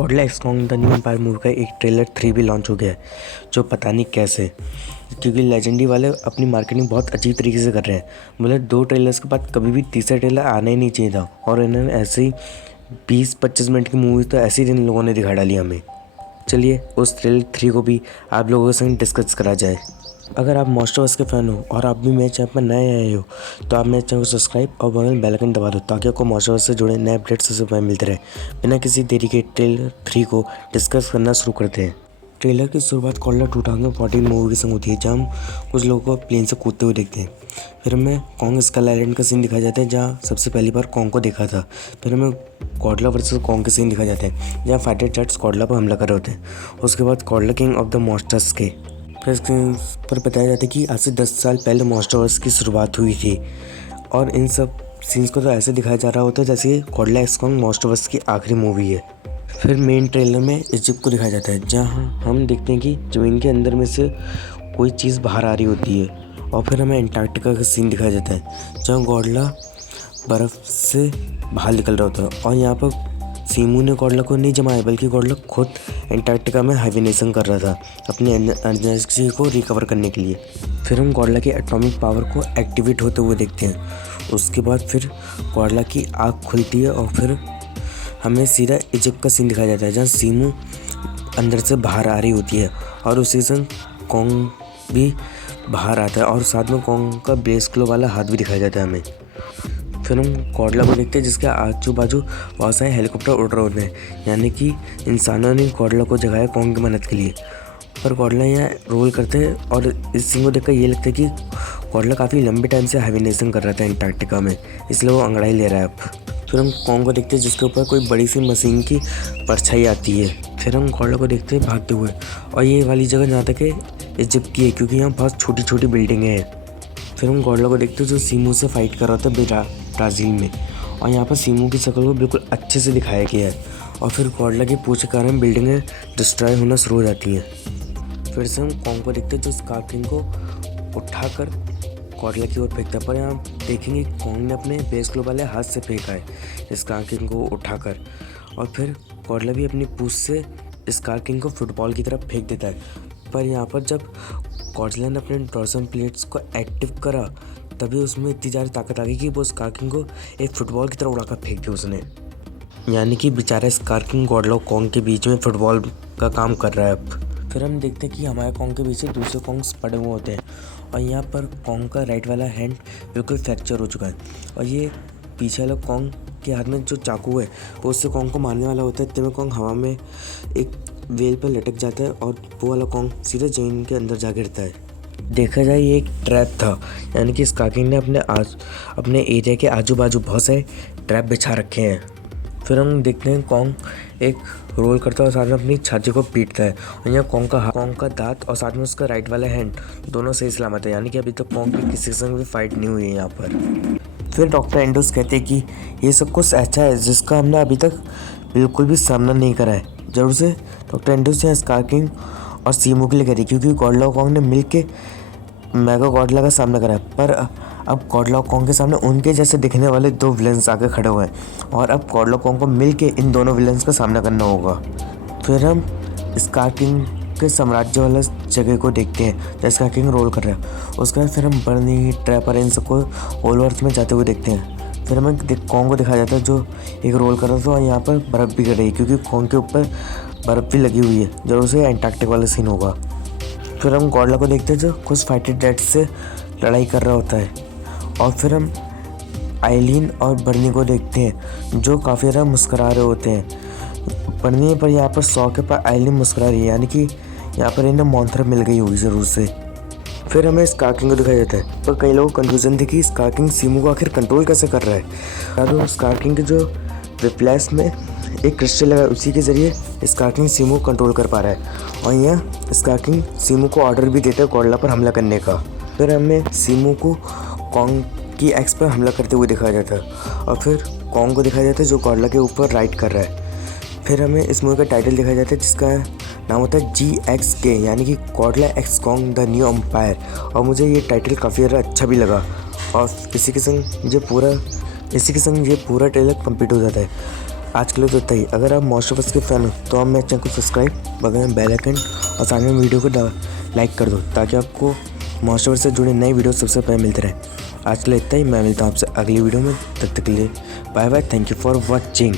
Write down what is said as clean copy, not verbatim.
Godzilla x Kong the new empire movie का एक trailer 3 भी लॉन्च हो गया है, जो पता नहीं कैसे, क्योंकि लेजेंडरी वाले अपनी मार्केटिंग बहुत अजीब तरीके से कर रहे हैं। मतलब 2 ट्रेलर्स के बाद कभी भी तीसरा ट्रेलर आना ही नहीं चाहिए था, और इन्होंने ऐसे ही 20-25 मिनट की मूवी तो ऐसे ही इन लोगों ने दिखा डाली हमें। चलिए उस ट्रेलर 3 को भी आप लोगों के संग डिस्कस करा जाए। अगर आप मॉन्स्टर वर्स के फ़ैन हो और आप भी मेरे चैनल पर नए आए हो तो आप मेरे चैनल को सब्सक्राइब और बगल में बेल आइकन दबा दो, ताकि आपको मॉन्स्टर वर्स से जुड़े नए अपडेट्स सबसे पहले मिलते रहे। बिना किसी देरी के ट्रेलर 3 को डिस्कस करना शुरू करते हैं। ट्रेलर की शुरुआत गॉडजिला 2014 मूवी के संग होती है, जहाँ हम कुछ लोगों को प्लेन से कूदते हुए देखते हैं। फिर हमें कॉन्ग स्कल आइलैंड का सीन दिखाया जाता है, जहाँ सबसे पहली बार कॉन्ग को देखा था। फिर हमें गॉडजिला वर्सेस कॉन्ग के सीन दिखाए जाते हैं, जहाँ फाइटर जेट्स गॉडजिला पर हमला कर रहे होते हैं। उसके बाद Godzilla king of the monsters के प्रेस पर बताया जाता है कि आज से 10 साल पहले मॉन्स्टर वर्स की शुरुआत हुई थी, और इन सब सीन्स को तो ऐसे दिखाया जा रहा होता है जैसे Godzilla x Kong Monsterverse की आखिरी मूवी है। फिर मेन ट्रेलर में इजिप्ट को दिखाया जाता है, जहां हम देखते हैं कि ज़मीन के अंदर में से कोई चीज़ बाहर आ रही होती है। और फिर हमें एंटार्क्टिका का सीन दिखाया जाता है, जहाँ गॉडजिला बर्फ़ से बाहर निकल रहा होता है, और यहाँ पर सीमू ने गॉडजिला को नहीं जमाया, बल्कि गॉडजिला खुद एंटार्क्टिका में हाइबरनेशन कर रहा था अपनी एनर्जी को रिकवर करने के लिए। फिर हम गॉडजिला की एटॉमिक पावर को एक्टिवेट होते हुए देखते हैं। उसके बाद फिर गॉडजिला की आँख खुलती है, और फिर हमें सीधा इजिप्ट का सीन दिखाया जाता है, जहाँ सीमू अंदर से बाहर आ रही होती है, और उसी संग कॉन्ग भी बाहर आता है, और साथ में कॉन्ग का बेस क्लो वाला हाथ भी दिखाया जाता है हमें। फिर हम गॉडजिला को देखते हैं, जिसके आजू बाजू बहुत सारे हेलीकॉप्टर उड़ रहे होते हैं, यानी कि इंसानों ने गॉडजिला को जगाया कॉन्ग की मदद के लिए। पर गॉडजिला यहाँ रोल करते हैं, और इस सीन को देखकर ये लगता है कि गॉडजिला काफ़ी लंबे टाइम से हाइबरनेशन कर रहा था एंटार्क्टिका में, इसलिए वो अंगड़ाई ले रहा है अब। फिर हम कॉन्ग को देखते हैं, जिसके ऊपर कोई बड़ी सी मशीन की परछाई आती है। फिर हम गॉडजिला को देखते हैं भागते हुए, और ये वाली जगह जहाँ तक है इजिप्ट की है, क्योंकि यहाँ बहुत छोटी छोटी बिल्डिंगें हैं। फिर हम गॉडजिला को देखते हैं, जो सीमू से फाइट कर रहा था ब्राज़ील में, और यहाँ पर सीमू की शक्ल को बिल्कुल अच्छे से दिखाया गया है। और फिर गॉडजिला की पूछ के कारण बिल्डिंगें डिस्ट्रॉय होना शुरू हो जाती हैं। फिर से हम कॉन्ग को देखते हैं, जो स्कार किंग को उठाकर गॉडजिला की ओर फेंकता है, पर यहाँ देखेंगे कॉन्ग ने अपने बेस ग्लो वाले हाथ से फेंका है स्कार किंग को उठाकर, और फिर गॉडजिला भी अपनी पूछ से स्कार किंग को फुटबॉल की तरफ फेंक देता है। पर यहाँ पर जब गॉडजिला ने अपने डॉर्सन प्लेट्स को एक्टिव करा, तभी उसमें इतनी ज़्यादा ताकत आ गई कि वो स्कार किंग को एक फुटबॉल की तरह उड़ाकर फेंक दिया उसने। यानी कि बेचारा स्कार किंग गॉडजिला और कॉन्ग के बीच में फुटबॉल का काम कर रहा है अब। फिर हम देखते हैं कि हमारे कॉन्ग के पीछे दूसरे कॉन्ग्स पड़े हुए होते हैं, और यहाँ पर कॉन्ग का राइट वाला हैंड बिल्कुल फ्रैक्चर हो चुका है, और ये पीछे वाला कॉन्ग के हाथ में जो चाकू है वो उससे कॉन्ग को मारने वाला होता है। इतने में कॉन्ग हवा में एक वेल पर लटक जाता है, और वो वाला कॉन्ग सीधे जमीन के अंदर जा गिरता है। देखा जाए ये एक ट्रैप था, यानी कि स्कार किंग ने अपने एरिया के आजू बाजू बहुत सारे ट्रैप बिछा रखे हैं। फिर हम देखते हैं कॉन्ग एक रोल करता है और साथ में अपनी छाती को पीटता है, और यहाँ कॉन्ग का दांत और साथ में उसका राइट वाला हैंड दोनों सही सलामत है, यानी कि अभी तक कॉन्ग की किसी संग भी फाइट नहीं हुई है यहाँ पर। फिर डॉक्टर एंड्रूज कहते हैं कि ये सब कुछ ऐसा है जिसका हमने अभी तक बिल्कुल भी सामना नहीं करा है। जरूर से डॉक्टर एंड्रूज यहाँ स्कार किंग और सीमू के लिए कह रही, क्योंकि गॉडजिला और कॉन्ग ने मिल के मेगा गॉडजिला का सामना करा है, पर अब गॉडजिला और कॉन्ग के सामने उनके जैसे दिखने वाले 2 विलन्स आके खड़े हुए हैं, और अब गॉडजिला और कॉन्ग को मिल के इन दोनों विलन्स का सामना करना होगा। फिर हम स्कार किंग के साम्राज्य वाला जगह को देखते हैं, जहाँ स्कार किंग रोल कर रहा है। उसके बाद फिर हम बर्नी, ट्रैपर, इन सबको होल अर्थ में जाते हुए देखते हैं। फिर हमें कॉन्ग को दिखाया जाता है, जो एक रोल कर रहा था, और यहाँ पर बर्फ़ भी गिर रही है, क्योंकि कॉन्ग के ऊपर बर्फ़ भी लगी हुई है। जरूर से एंटार्क्टिक वाला सीन होगा। फिर हम गॉडजिला को देखते हैं, जो कुछ फाइटर जेट्स से लड़ाई कर रहा होता है। और फिर हम आइलीन और बर्नी को देखते हैं, जो काफ़ी ज़्यादा मुस्कुरा रहे होते हैं। बर्नी पर यहाँ पर 100 के पर आइलीन मुस्कुरा रही है, यानी कि यहाँ पर इन्हें मॉन्थर मिल गई होगी ज़रूर से। फिर हमें स्कार किंग को दिखाया जाता है, पर कई लोगों को कन्फ्यूजन थी कि स्कार किंग सीमू को आखिर कंट्रोल कैसे कर रहा है। तो स्कार किंग के जो रिप्लेस में एक क्रिस्टल लगा है, उसी के ज़रिए स्कार किंग सीमू को कंट्रोल कर पा रहा है, और यहाँ स्कार किंग सीमू को ऑर्डर भी देता है गॉडजिला पर हमला करने का। फिर हमें सीमू को कॉन्ग की एक्स पर हमला करते हुए दिखाया जाता है, और फिर कॉन्ग को दिखाया जाता है जो गॉडजिला के ऊपर राइड कर रहा है। फिर हमें इस मूवी का टाइटल दिखाया जाता है, जिसका नाम होता है GXK, यानी कि Godzilla x Kong the new empire. और मुझे ये टाइटल काफ़ी ज़्यादा अच्छा भी लगा, और इसी के संग ये पूरा ट्रेलर कंप्लीट हो जाता है। आज के लिए तो इतना ही। अगर आप मोस्ट ऑफ अस के फैन हो तो आप मेरे चैनल को सब्सक्राइब, बगल में बेल आइकन और साथ में वीडियो को लाइक कर दो, ताकि आपको मोस्ट ऑफ अस से जुड़े नई वीडियो सबसे पहले मिलते रहे। आज के लिए इतना ही। मैं मिलता हूँ आपसे अगली वीडियो में, तब तक के लिए bye bye. Thank you for watching.